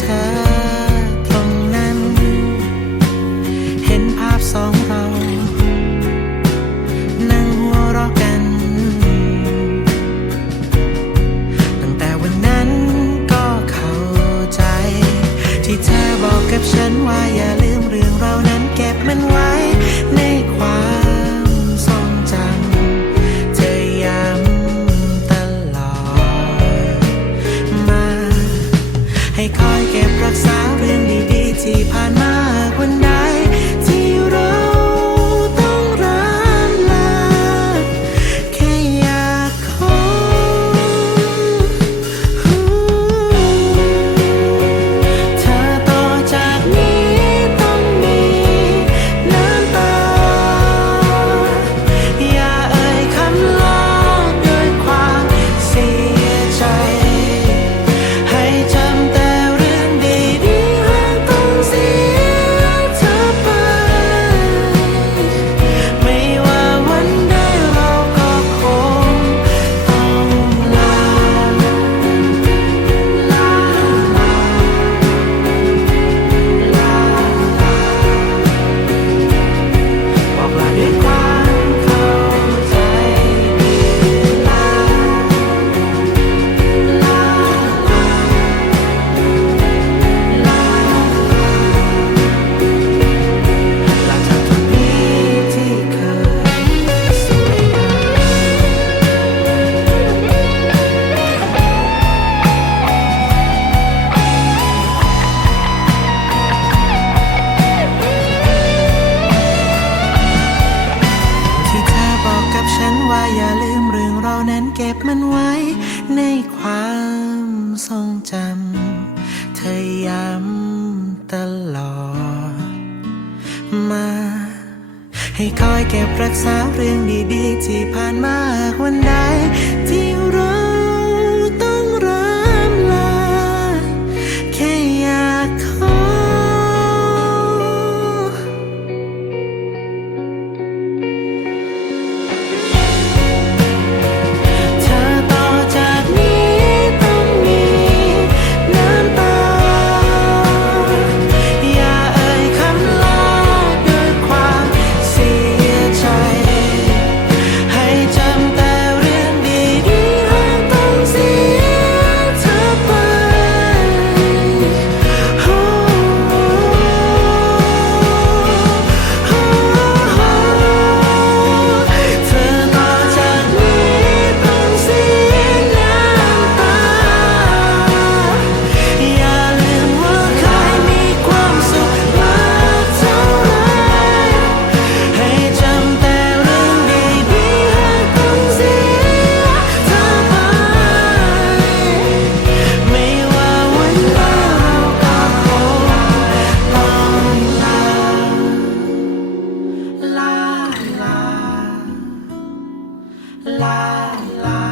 time เก็บมันไว้ในความทรงจำ เธอย้ำตลอดมา ให้คอยเก็บรักษาเรื่องดีๆ ที่ผ่านมาวันใดที่ ลาลา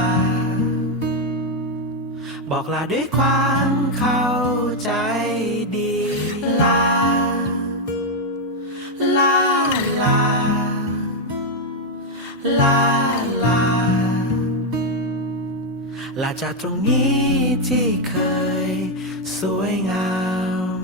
บอกลาด้วยความเข้าใจดี ลา ลาลา ลาลา ลาจากตรงนี้ที่เคยสวยงาม